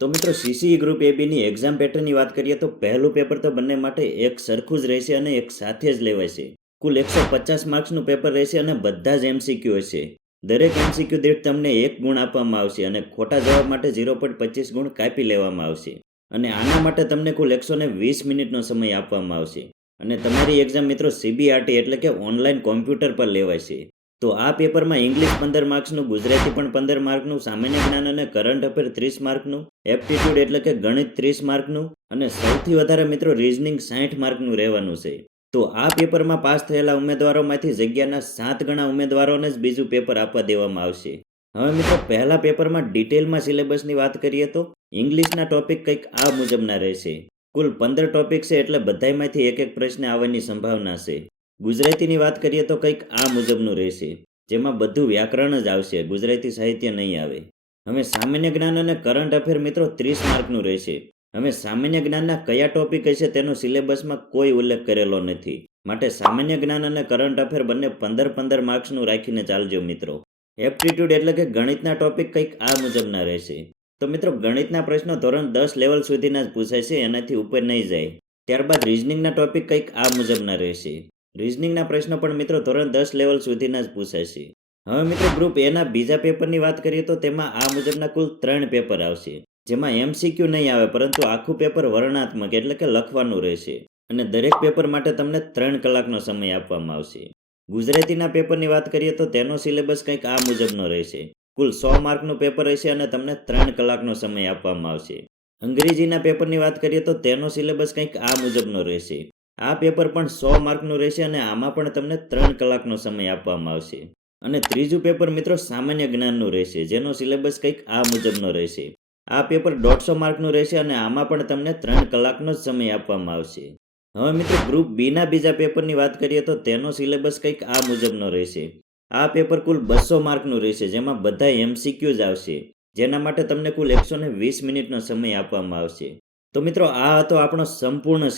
તો મિત્રો CCE group એબીની exam પેટર્નની વાત કરીએ તો પહેલું પેપર તો બંને માટે એક સરખું જ રહેશે અને એક સાથે જ લેવાશે. કુલ 150 માર્ક્સનું પેપર રહેશે અને બધા જ એમસીક્યુ હશે. દરેક એમસીક્યુ દીઠ તમને 1 ગુણ આપવામાં આવશે અને ખોટા જવાબ માટે 0.25 ગુણ કાપી લેવામાં આવશે. અને આના માટે તમને કુલ 120 મિનિટનો સમય આપવામાં આવશે. અને તમારી એક્ઝામ મિત્રો સીબીઆરટી એટલે કે ઓનલાઈન કોમ્પ્યુટર પર લેવાશે. તો આ પેપરમાં ઇંગ્લિશ 15 માર્ક્સનું, ગુજરાતી પણ 15 માર્કનું, સામાન્ય જ્ઞાન અને કરંટ અફેર 30 માર્કનું, એપ્ટિટ્યૂડ એટલે કે ગણિત 30 માર્કનું અને સૌથી વધારે મિત્રો રીઝનિંગ 60 માર્કનું રહેવાનું છે. તો આ પેપરમાં પાસ થયેલા ઉમેદવારોમાંથી જગ્યાના 7 ગણા ઉમેદવારોને જ બીજું પેપર આપવા દેવામાં આવશે. હવે મિત્રો પહેલા પેપરમાં ડિટેલમાં સિલેબસની વાત કરીએ તો ઇંગ્લિશના ટોપિક કંઈક આ મુજબના રહેશે. કુલ 15 ટોપિક છે એટલે બધામાંથી એક એક પ્રશ્ન આવવાની સંભાવના છે. ગુજરાતીની વાત કરીએ તો કંઈક આ મુજબનું રહેશે, જેમાં બધું વ્યાકરણ જ આવશે, ગુજરાતી સાહિત્ય નહીં આવે. હવે સામાન્ય જ્ઞાન અને કરંટ અફેર મિત્રો 30 માર્કનું રહેશે. હવે સામાન્ય જ્ઞાનના કયા ટોપિક હશે તેનો સિલેબસમાં કોઈ ઉલ્લેખ કરેલો નથી, માટે સામાન્ય જ્ઞાન અને કરંટ અફેર બંને 15 માર્ક્સનું રાખીને ચાલજો મિત્રો. એપ્ટિટ્યૂડ એટલે કે ગણિતના ટોપિક કંઈક આ મુજબના રહેશે. તો મિત્રો ગણિતના પ્રશ્નો ધોરણ 10 લેવલ સુધીના જ પૂછાય છે, એનાથી ઉપર નહીં જાય. ત્યારબાદ રીઝનિંગના ટોપિક કંઈક આ મુજબના રહેશે. રીઝનિંગના પ્રશ્નો પણ મિત્રો ધોરણ 10 લેવલ સુધીના જ પૂછાશે. હવે મિત્રો ગ્રુપ એના બીજા પેપરની વાત કરીએ તો તેમાં આ મુજબના કુલ 3 પેપર આવશે, જેમાં એમસીક્યુ નહીં આવે પરંતુ આખું પેપર વર્ણનાત્મક એટલે કે લખવાનું રહેશે અને દરેક પેપર માટે તમને 3 કલાકનો સમય આપવામાં આવશે. ગુજરાતીના પેપરની વાત કરીએ તો તેનો સિલેબસ કંઈક આ મુજબનો રહેશે. કુલ 100 માર્કનું પેપર રહેશે અને તમને 3 કલાકનો સમય આપવામાં આવશે. અંગ્રેજીના પેપરની વાત કરીએ તો તેનો સિલેબસ કંઈક આ મુજબનો રહેશે. આ પેપર પણ 100 માર્કનું રહેશે અને આમાં પણ તમને 3 કલાકનો સમય આપવામાં આવશે. અને ત્રીજું પેપર મિત્રો સામાન્ય જ્ઞાનનું રહેશે, જેનો સિલેબસ કંઈક આ મુજબનો રહેશે. આ પેપર 150 માર્કનું રહેશે અને આમાં પણ તમને 3 કલાકનો જ સમય આપવામાં આવશે. હવે મિત્રો ગ્રુપ બીના બીજા પેપરની વાત કરીએ તો તેનો સિલેબસ કંઈક આ મુજબનો રહેશે. આ પેપર કુલ 200 માર્કનું રહેશે, જેમાં બધા એમસીક્યુ જ આવશે, જેના માટે તમને કુલ 120 મિનિટનો સમય આપવામાં આવશે. તો મિત્રો આ હતો આપણો સંપૂર્ણ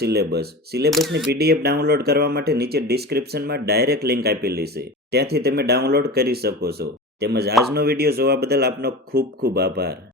સિલેબસની પીડીએફ ડાઉનલોડ કરવા માટે નીચે ડિસ્ક્રિપ્શનમાં ડાયરેક્ટ લિંક આપેલી છે, ત્યાંથી તમે ડાઉનલોડ કરી શકો છો. તેમજ આજનો વિડીયો જોવા બદલ આપનો ખૂબ ખૂબ આભાર.